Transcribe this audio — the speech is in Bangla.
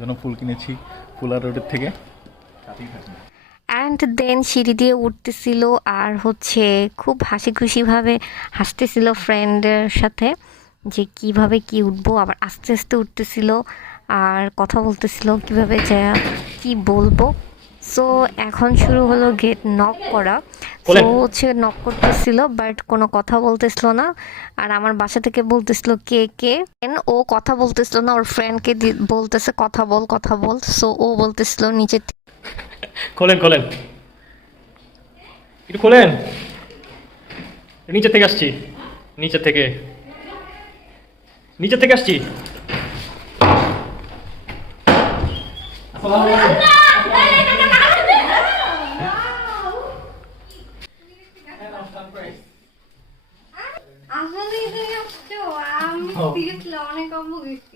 জন্য ফুল কিনেছি ফুলার রোডের থেকে। অ্যান্ড দেন সিঁড়ি দিয়ে উঠতেছিল আর হচ্ছে খুব হাসি খুশিভাবে হাসতেছিল ফ্রেন্ডের সাথে যে কিভাবে কি উঠবো, আবার আস্তে আস্তে উঠতেছিল আর কথা বলতেছিল কিভাবে যে কি বলবো। সো এখন শুরু হলো গেট নক করা। সো হচ্ছে নক করতেছিল বাট কোনো কথা বলতেছিল না। আর আমার বাসা থেকে বলতেছিল কে কে, ও কথা বলতেছিল না, ওর ফ্রেন্ডকে বলতেছে কথা বল কথা বল। সো ও বলতেছিল নিচে খোলেন খোলেন, একটু খোলেন, নিচে থেকে আসছি, নিচে থেকে আসছি। আসলে আমি সিরিয়াসলি অনেক অবাক হয়েছি।